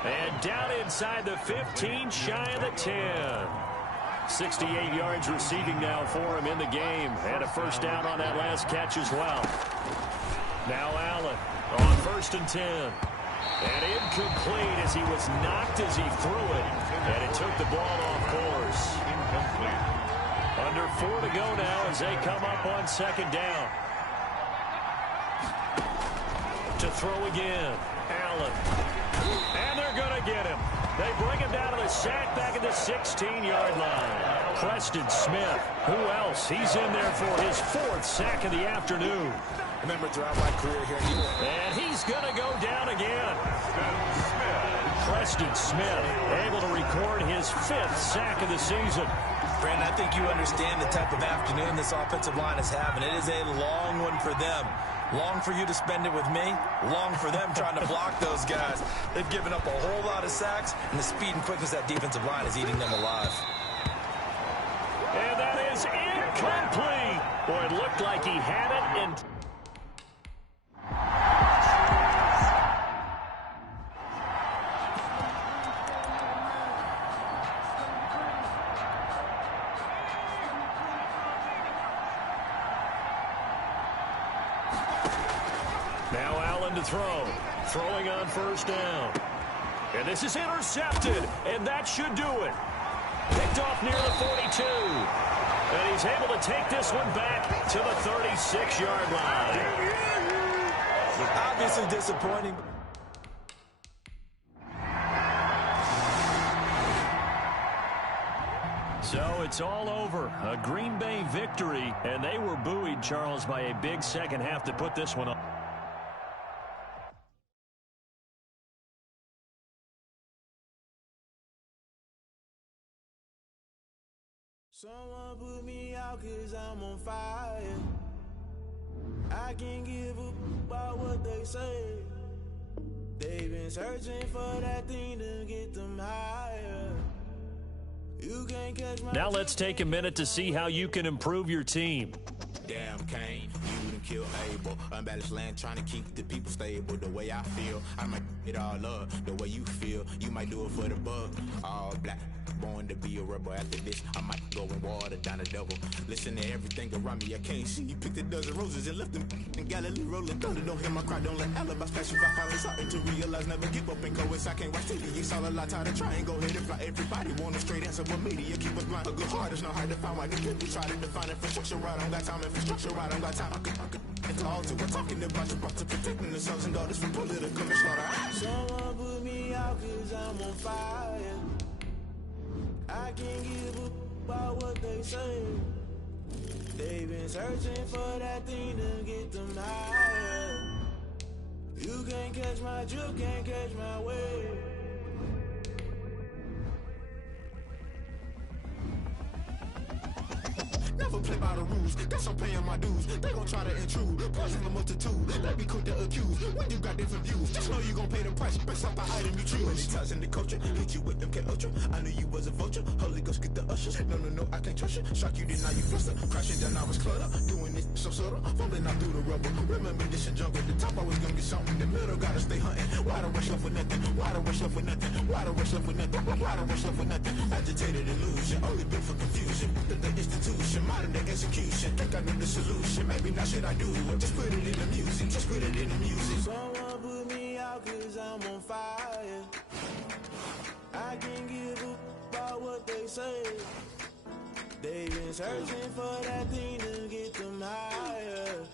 And down inside the 15, shy of the 10. 68 yards receiving now for him in the game. And a first down on that last catch as well. Now Allen on 1st and 10. And incomplete as he was knocked as he threw it. And it took the ball off course. Incomplete. Under 4 to go now as they come up on 2nd down. To throw again. Allen. And they're going to get him. They bring him down to the sack back at the 16-yard line. Preston Smith. Who else? He's in there for his 4th sack of the afternoon. Remember, throughout my career here, and he's going to go down again. Preston Smith able to record his 5th sack of the season. Brandon, I think you understand the type of afternoon this offensive line is having. It is a long one for them. Long for you to spend it with me. Long for them trying to block those guys. They've given up a whole lot of sacks, and the speed and quickness of that defensive line is eating them alive. And that is incomplete. Boy, it looked like he had it and... Now Allen to throw. Throwing on first down. And this is intercepted, and that should do it. Picked off near the 42. And he's able to take this one back to the 36-yard line. Obviously disappointing. So it's all over. A Green Bay victory, and they were buoyed, Charles, by a big second half to put this one on. Someone put me out 'cause I'm on fire. I can't give a about what they say. They've been searching for that thing to get them higher. You can't catch my... Now let's take a minute to see how you can improve your team. Damn Kane, you done killed Abel. Unbalanced land trying to keep the people stable. The way I feel, I might it all up. The way you feel, you might do it for the buck. All black, born to be a rebel. After this, I might go and water down the devil. Listen to everything around me, I can't see. You picked a dozen roses and left them in Galilee rolling thunder. Don't hear my cry, don't let alibis pass you by. Finally starting to realize, never give up and go. I can't watch TV, it's all a lot. Tired of trying, go ahead and fly. Everybody want a straight answer, but media keep us blind. A good heart is not hard to find. Why the people try to define infrastructure right? I don't got time, infrastructure right, I don't got time. I could call to. We're talking about you, about to protecting the sons and daughters from political and slaughter. Someone put me out 'cause I'm on fire. I can't give a about what they say. They've been searching for that thing to get them higher. You can't catch my drift, can't catch my wave. Never play by the rules, guess I'm paying my dues. They gon' try to intrude, poison the multitude. Let me quick to accuse, when you got different views. Just know you gon' pay the price, based off the item you choose. Many times in the culture, hit you with MK Ultra. I knew you was a vulture, Holy Ghost get the ushers. No, I can't trust you. Shock you, then now you fluster. Crashing down, I was cluttered. Doing this so subtle, falling out through the rubble. Remember this and jump at the top, I was gonna get something in the middle. Gotta stay hunting. Why the rush left with nothing? Why the rush left with nothing? Why the rush left with nothing? Why the rush left with nothing? Agitated illusion, only been for confusion. The institution, modern day execution. Think I know the solution. Maybe not should I do it? Just put it in the music. Just put it in the music. Someone put me out 'cause I'm on fire. I can't give a about what they say. They've been searching for that thing to get them higher.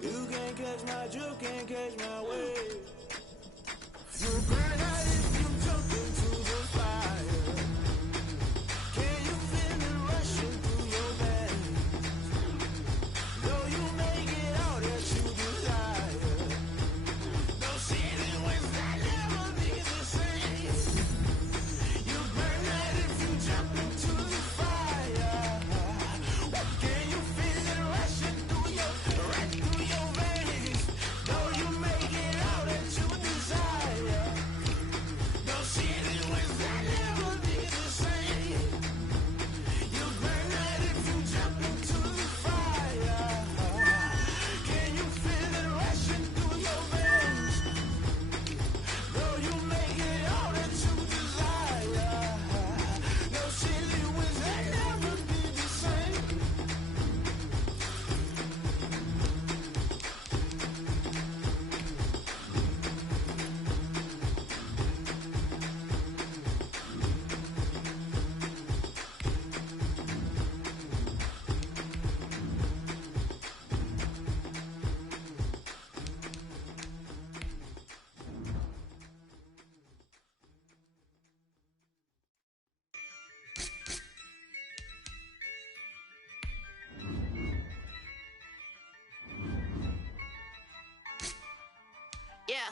You can't catch my drift, can't catch my wave. You burn out if you jump into the fire. Can you feel it rushing through your veins? Though you make it all that you desire. No ceiling when that never be the same. You burn out if you jump into the fire. Can you feel it rushing through your veins? Though you make it all that you desire. No ceiling when that never be the same. You burn out if you jump into the fire. Can you feel it rushing through your veins? Though you make it all that you desire. No ceiling when that never be the same. Yeah,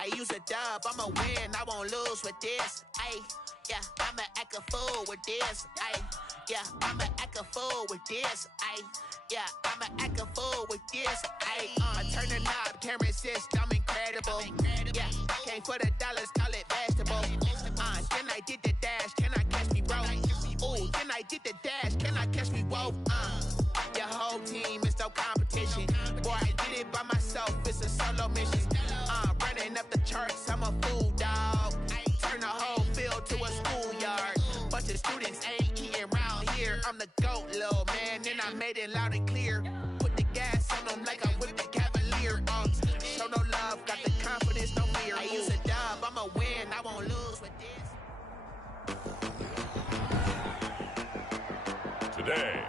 I use a dub, I'ma win, I won't lose with this. Yeah, I'ma act a fool with this. Yeah, I'ma act a fool with this. Yeah, I'ma act a fool with this. I turn the knob, camera assist, I'm incredible. Yeah, came for the dollars, call it vegetable. Then I did the dash, can I catch me, bro? Ooh, then I did the dash, can I catch me, whoa? Your whole team is no competition. Boy, I did it by myself, it's a solo mission. Running up the charts, I'm a fool, dog. Turn the whole field to a schoolyard. Bunch of students ain't eating round here. I'm the GOAT, little man, and I made it loud and clear. Put the gas on them like I whipped the Cavalier. Show no love, got the confidence, no fear. I use a dub, I'ma win, I won't lose with this. Today,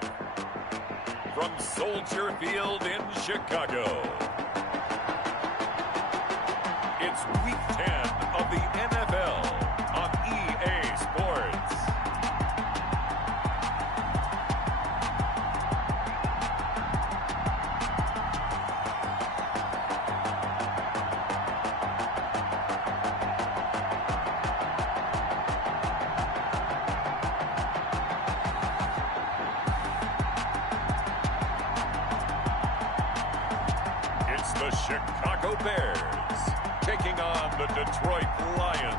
from Soldier Field in Chicago, it's Week 10 of the NFL on EA Sports. It's the Chicago Bears taking on the Detroit Lions.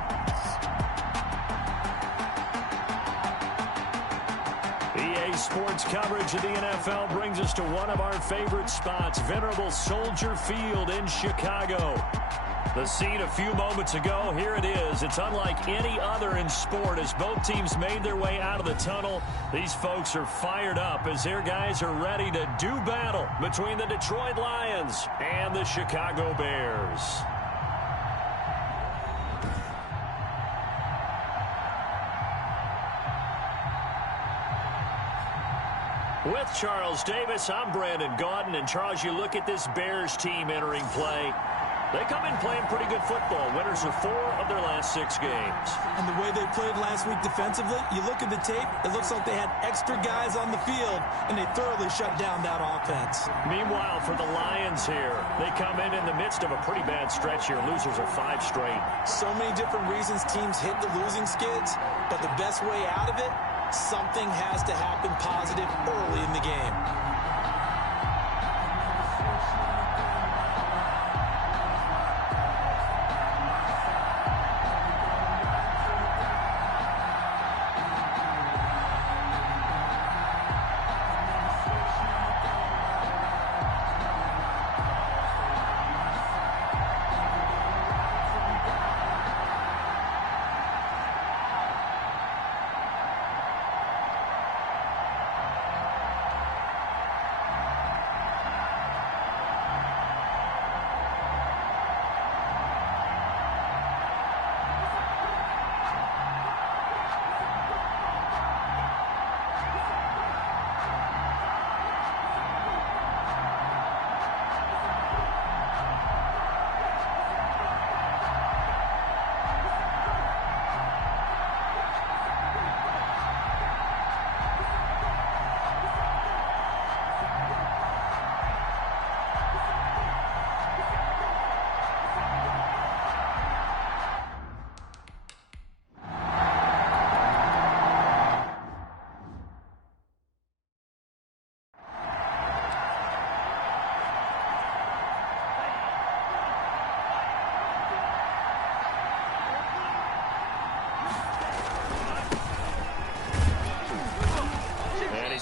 EA Sports coverage of the NFL brings us to one of our favorite spots, venerable Soldier Field in Chicago. The scene a few moments ago, here it is. It's unlike any other in sport as both teams made their way out of the tunnel. These folks are fired up as their guys are ready to do battle between the Detroit Lions and the Chicago Bears. With Charles Davis, I'm Brandon Gaudin. And Charles, you look at this Bears team entering play. They come in playing pretty good football. Winners of 4 of their last 6 games. And the way they played last week defensively, you look at the tape, it looks like they had extra guys on the field, and they thoroughly shut down that offense. Meanwhile, for the Lions here, they come in the midst of a pretty bad stretch here. Losers are 5 straight. So many different reasons teams hit the losing skids, but the best way out of it, something has to happen positive early in the game.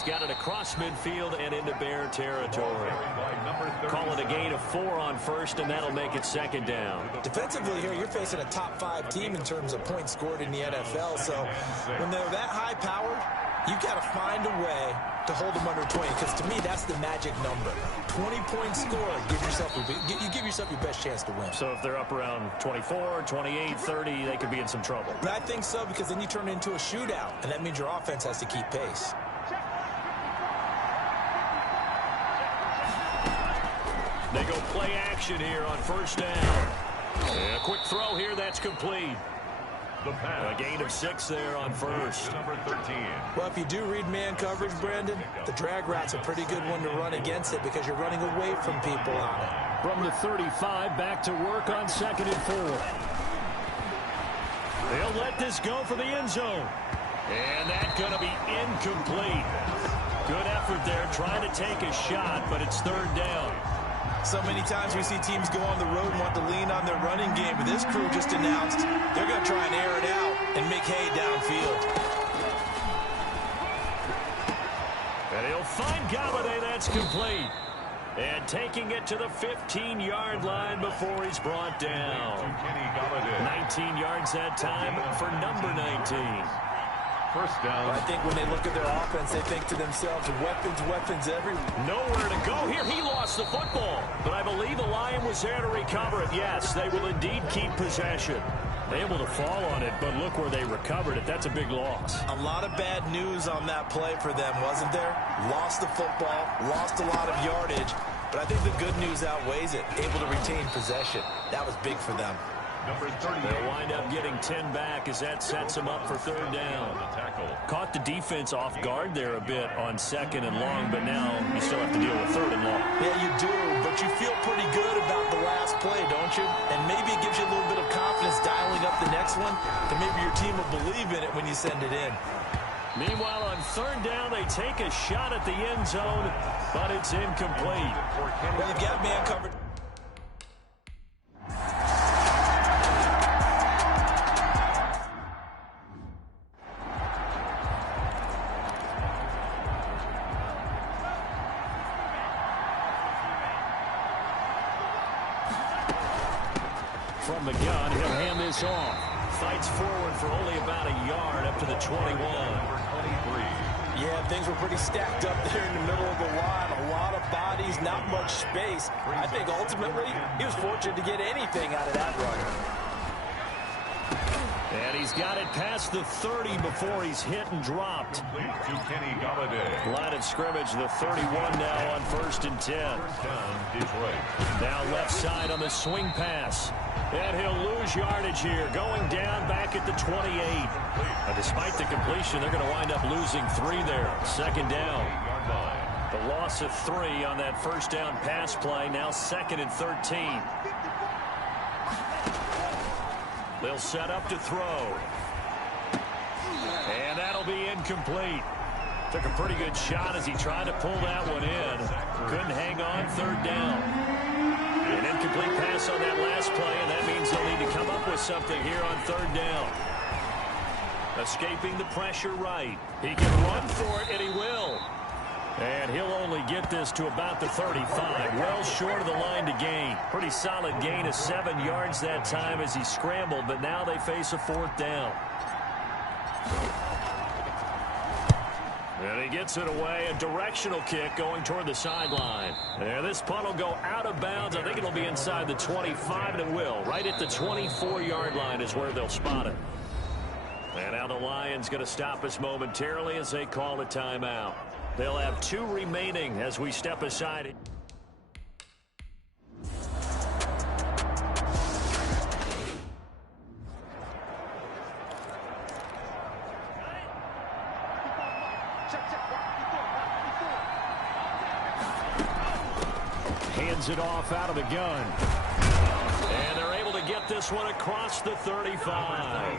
He's got it across midfield and into Bear territory. Call it a gain of 4 on first, and that'll make it second down. Defensively here, you're facing a top 5 team in terms of points scored in the NFL. So when they're that high powered, you've got to find a way to hold them under 20, because to me, that's the magic number. 20 points scored, you give yourself your best chance to win. So if they're up around 24, 28, 30, they could be in some trouble. But I think so, because then you turn it into a shootout, and that means your offense has to keep pace. They go play action here on first down. And a quick throw here, that's complete. A gain of 6 there on first. Number 13. Well, if you do read man coverage, Brandon, the drag route's a pretty good one to run against it because you're running away from people on it. From the 35, back to work on 2nd and 4. They'll let this go for the end zone. And that's going to be incomplete. Good effort there, trying to take a shot, but it's 3rd down. So many times we see teams go on the road and want to lean on their running game, but this crew just announced they're going to try and air it out and make hay downfield. And he'll find Galladay. That's complete. And taking it to the 15-yard line before he's brought down. 19 yards that time for number 19. First down. I think when they look at their offense, they think to themselves, weapons everywhere. Nowhere to go here. He lost the football. But I believe the Lion was there to recover it. Yes, they will indeed keep possession. Able to fall on it, but look where they recovered it. That's a big loss. A lot of bad news on that play for them, wasn't there? Lost the football, lost a lot of yardage. But I think the good news outweighs it. Able to retain possession. That was big for them. Number 30. They'll wind up getting 10 back as that sets them up for 3rd down. Caught the defense off guard there a bit on 2nd and long, but now you still have to deal with 3rd and long. Yeah, you do, but you feel pretty good about the last play, don't you? And maybe it gives you a little bit of confidence dialing up the next one, and maybe your team will believe in it when you send it in. Meanwhile, on 3rd down, they take a shot at the end zone, but it's incomplete. Well, they've got man covered. From the gun, he'll hand this off. Fights forward for only about a yard up to the 21. Yeah, things were pretty stacked up there in the middle of the line. A lot of bodies, not much space. I think ultimately he was fortunate to get anything out of that run. And he's got it past the 30 before he's hit and dropped. Line of scrimmage, the 31 now on 1st and 10. Now left side on the swing pass. And he'll lose yardage here, going down back at the 28. Despite the completion, they're going to wind up losing 3 there. 2nd down. The loss of 3 on that 1st down pass play, now 2nd and 13. They'll set up to throw. And that'll be incomplete. Took a pretty good shot as he tried to pull that one in. Couldn't hang on, 3rd down. An incomplete pass on that last play, and that means they'll need to come up with something here on 3rd down. Escaping the pressure right. He can run for it, and he will. And he'll only get this to about the 35. Well short of the line to gain. Pretty solid gain of 7 yards that time as he scrambled, but now they face a 4th down. And he gets it away, a directional kick going toward the sideline. And this punt will go out of bounds. I think it'll be inside the 25, and it will. Right at the 24-yard line is where they'll spot it. And now the Lions going to stop us momentarily as they call a timeout. They'll have 2 remaining as we step aside. Hands it off out of the gun. And they're able to get this one across the 35.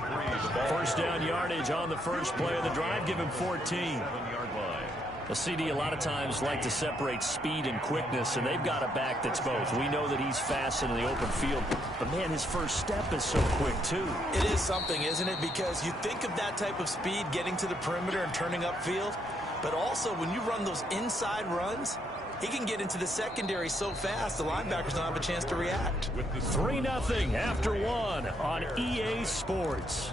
1st down yardage on the first play of the drive. Give him 14. The CD a lot of times like to separate speed and quickness, and they've got a back that's both. We know that he's fast in the open field, but man, his first step is so quick too. It is something, isn't it? Because you think of that type of speed getting to the perimeter and turning upfield, But also, when you run those inside runs, he can get into the secondary so fast, the linebackers don't have a chance to react. 3-0 after one on EA Sports.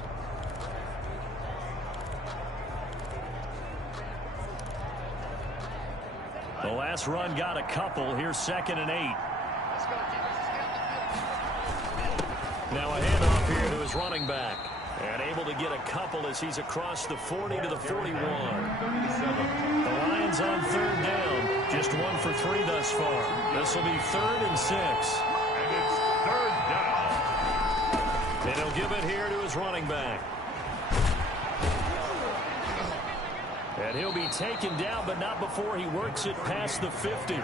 The last run got a couple. Here's 2nd and 8. Now a handoff here to his running back. And able to get a couple as he's across the 40 to the 41. The Lions on 3rd down. Just 1 for 3 thus far. This will be 3rd and 6. And it's 3rd down. And he'll give it here to his running back. And he'll be taken down, but not before he works it past the 50.